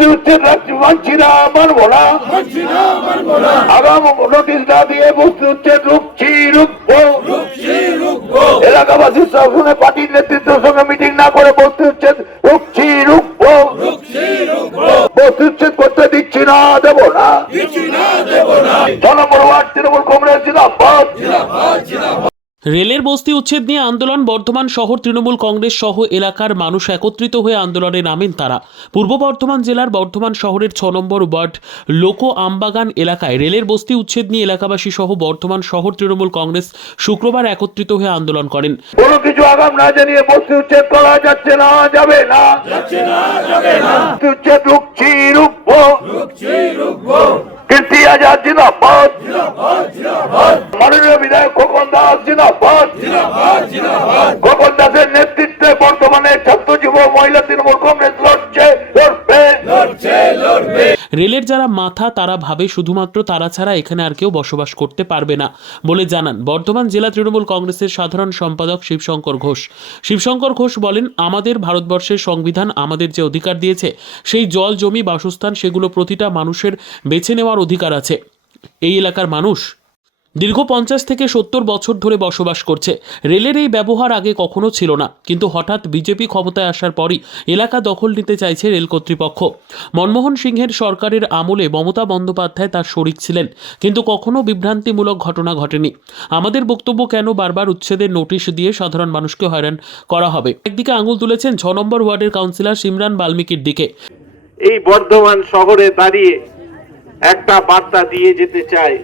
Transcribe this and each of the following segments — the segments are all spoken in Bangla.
বস্তি উচ্ছেদ মানছি না, মানবো না। আগাম নোটিশ না দিয়ে বস্তি উচ্ছেদ রুখবো। এলাকাবাসীর সঙ্গে পার্টির নেতৃত্বের সঙ্গে মিটিং না করে বস্তি উচ্ছেদ রুখবো। বস্তি উচ্ছেদ করতে দিচ্ছি না, দেবো না। 6 নম্বর ওয়ার্ড তৃণমূল কংগ্রেস জিন্দাবাদ। রেলের বস্তি উচ্ছেদ নিয়ে আন্দোলন। বর্ধমান শহর তৃণমূল কংগ্রেস সহ এলাকার মানুষ একত্রিত হয়ে আন্দোলনে নামেন তারা। পূর্ব বর্ধমান জেলার বর্ধমান শহরের 6 নম্বর ওয়ার্ড লোক আমবাগান এলাকায় রেলের বস্তি উচ্ছেদ নিয়ে এলাকাবাসী সহ বর্ধমান শহর তৃণমূল কংগ্রেস শুক্রবার একত্রিত হয়ে আন্দোলন করেন। কোনো কিছু আগাম না জানিয়ে বস্তি উচ্ছেদ করা যাচ্ছে না, যাবে না। বস্তি উচ্ছেদ রুখবো। কীর্তি আজাদ জিন্দাবাদ। মাননীয় বিধায়ক খোকন দাস জিন্দাবাদ। খোকন দাসের নেতৃত্বে বর্তমানে ছাত্র যুব মহিলা তৃণমূল কংগ্রেস লড়বে। রেলের যারা মাথা তারা ভাবে শুধুমাত্র তারা ছাড়া এখানে আর কেউ বসবাস করতে পারবে না বলে জানান বর্ধমান জেলা তৃণমূল কংগ্রেসের সাধারণ সম্পাদক শিবশঙ্কর ঘোষ। শিবশঙ্কর ঘোষ বলেন, আমাদের ভারতবর্ষের সংবিধান আমাদের যে অধিকার দিয়েছে সেই জল, জমি, বাসস্থান সেগুলো প্রতিটা মানুষের বেছে নেওয়ার অধিকার আছে। এই এলাকার মানুষ দীর্ঘ 50 থেকে 70 বছর ধরে বসবাস করছে। রেলের এই ব্যবহার আগে কখনো ছিল না, কিন্তু হঠাৎ বিজেপি ক্ষমতায় আসার পরই এলাকা দখল নিতে চাইছে রেল কর্তৃপক্ষ। মনমোহন সিংহের সরকারের আমলে মমতা বন্দ্যোপাধ্যায় তার শরিক ছিলেন, কিন্তু কখনো বিভ্রান্তিমূলক ঘটনা ঘটেনি। আমাদের বক্তব্য, কেন বারবার উচ্ছেদের নোটিশ দিয়ে সাধারণ মানুষকে হয়রান করা হবে? একদিকে আঙুল তুলেছেন 6 নম্বর ওয়ার্ডের কাউন্সিলর সিমরান বাল্মীকির দিকে। এই বর্ধমান শহরে দাঁড়িয়ে একটা বার্তা দিয়ে যেতে চাই,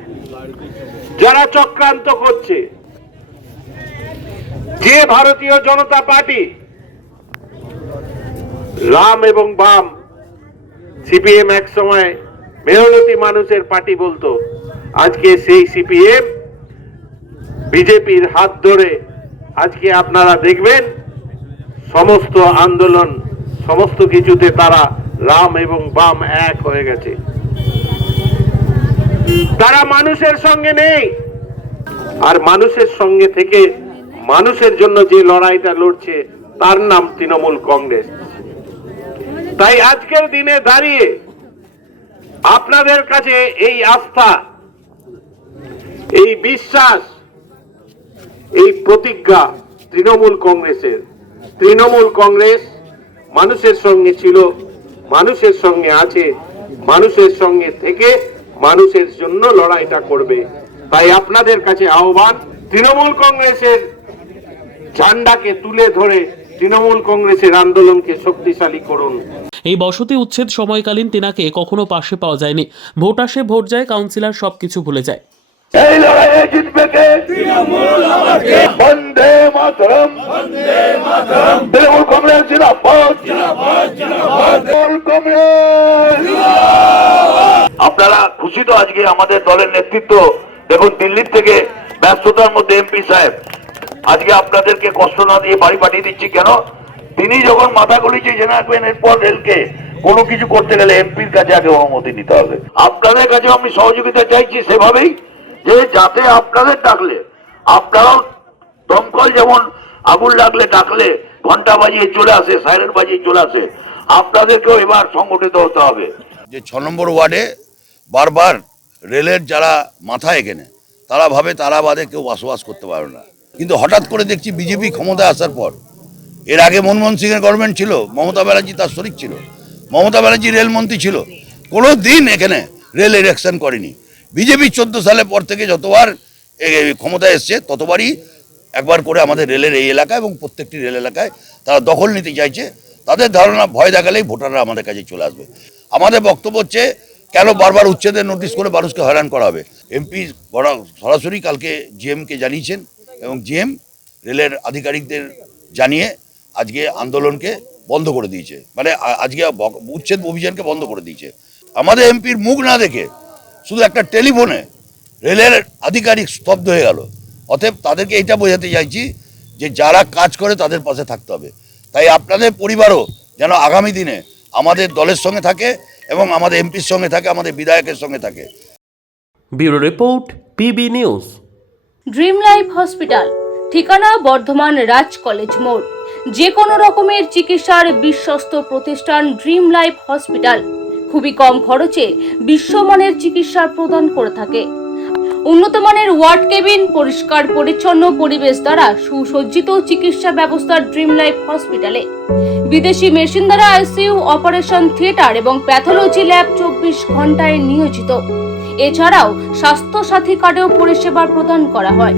যারা চক্রান্ত করছে, যে ভারতীয় জনতা পার্টি, রাম এবং বাম, সিপিএম এক সময় মেহনতি মানুষের পার্টি বলতো, আজকে সেই সিপিএম বিজেপির হাত ধরে আজকে আপনারা দেখবেন সমস্ত আন্দোলন, সমস্ত কিছুতে তারা রাম এবং বাম এক হয়ে গেছে। তারা মানুষের সঙ্গে নেই, আর মানুষের সঙ্গে থেকে মানুষের জন্য যে লড়াইটা লড়ছে তার নাম তৃণমূল কংগ্রেস। তাই আজকের দিনে দাঁড়িয়ে আপনাদের কাছে এই আস্থা, এই বিশ্বাস, এই প্রতিজ্ঞা তৃণমূল কংগ্রেসের। তৃণমূল কংগ্রেস মানুষের সঙ্গে ছিল, মানুষের সঙ্গে আছে, মানুষের সঙ্গে থেকে মানুষের জন্য লড়াইটা করবে। তাই আপনাদের কাছে আহ্বান, তৃণমূল কংগ্রেসের ঝান্ডাকে তুলে ধরে তৃণমূল কংগ্রেসের আন্দোলনকে শক্তিশালী করুন। এই বসতি উচ্ছেদ সময়কালীন তেনাকে কখনো পাশে পাওয়া যায়নি। ভোট আসে, ভোট যায়, কাউন্সিলর সবকিছু ভুলে যায়। এই লড়াইয়ে জিতবে কে? তৃণমূল। বন্দে মাতরম। তৃণমূল কংগ্রেস জিন্দাবাদ। তৃণমূল কংগ্রেস। আপনারা খুশি তো? আজকে আমাদের দলের নেতৃত্ব দেখুন, দিল্লির থেকে ব্যস্ততার মধ্যে এমপি সাহেব আজকে আপনাদেরকে কষ্ট না দিয়ে বাড়ি পাঠিয়ে দিচ্ছি। কেন? তিনি যখন মাথা গলিছে জেনে রাখবেন, এরপর রেলকে কোনো কিছু করতে গেলে এমপির কাছে আগে অনুমতি নিতে হবে। আপনাদের কাছে আমি সহযোগিতা চাইছি সেভাবেই, যে যাতে আপনাদের ডাকলে আপনারাও দমকল যেমন আগুন লাগলে ডাকলে ঘন্টা বাজিয়ে চলে আসে, সাইরেন বাজিয়ে চলে আসে, আপনাদেরকেও এবার সংগঠিত হতে হবে। যে 6 নম্বর ওয়ার্ডে বারবার রেলের যারা মাথা, এখানে তারা ভাবে তারা বাদে কেউ বসবাস করতে পারে না। কিন্তু হঠাৎ করে দেখছি বিজেপি ক্ষমতায় আসার পর, এর আগে মনমোহন সিংয়ের গভর্নমেন্ট ছিল, মমতা ব্যানার্জি তার শরিক ছিল, মমতা ব্যানার্জি রেলমন্ত্রী ছিল, কোনো দিন এখানে রেল ইলেকশন করেনি। বিজেপি 14 সালের পর থেকে যতবার ক্ষমতায় এসছে ততবারই একবার করে আমাদের রেলের এই এলাকা এবং প্রত্যেকটি রেল এলাকায় তারা দখল নিতে চাইছে। তাদের ধারণা ভয় দেখালেই ভোটাররা আমাদের কাছে চলে আসবে। আমাদের বক্তব্য হচ্ছে, কেন বারবার উচ্ছেদের নোটিশ করে মানুষকে হয়রান করা হবে? এমপি সরাসরি কালকে জিএমকে জানিয়েছেন এবং জিএম রেলের আধিকারিকদের জানিয়ে আজকে আন্দোলনকে বন্ধ করে দিয়েছে, মানে আজকে উচ্ছেদ অভিযানকে বন্ধ করে দিয়েছে। আমাদের এমপির মুখ না দেখে শুধু একটা টেলিফোনে রেলের আধিকারিক স্তব্ধ হয়ে গেল। অতএব তাদেরকে এটা বোঝাতে চাইছি যে যারা কাজ করে তাদের পাশে থাকতে হবে। তাই আপনাদের পরিবারও যেন আগামী দিনে আমাদের দলের সঙ্গে থাকে এবং আমাদের এমপির সঙ্গে থাকে, আমাদের বিধায়কের সঙ্গে থাকে। Bureau report, PB news. Dream life hospital, ঠিকানা বর্ধমান রাজ কলেজ মোড়। যে কোনো রকমের চিকিৎসার বিশ্বস্ত প্রতিষ্ঠান ড্রিম লাইফ হসপিটাল। খুবই কম খরচে বিশ্বমানের চিকিৎসা প্রদান করে থাকে। উন্নত মানের ওয়ার্ড কেবিন, পরিষ্কার পরিচ্ছন্ন পরিবেশ দ্বারা সুসজ্জিত চিকিৎসা ব্যবস্থা ড্রিম লাইফ হসপিটালে। বিদেশি মেশিন দ্বারা আইসিইউ, অপারেশন থিয়েটার এবং প্যাথোলজি ল্যাব 24 ঘন্টায় নিয়োজিত। এছাড়াও স্বাস্থ্য সাথী কার্ডেও পরিষেবা প্রদান করা হয়।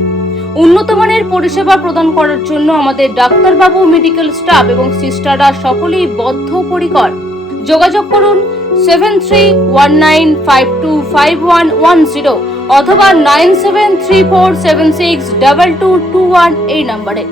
উন্নত মানের পরিষেবা প্রদান করার জন্য আমাদের ডাক্তারবাবু, মেডিকেল স্টাফ এবং সিস্টাররা সকলেই বদ্ধপরিকর। যোগাযোগ করুন 7319525110 অথবা 9734762221 এই নম্বরে।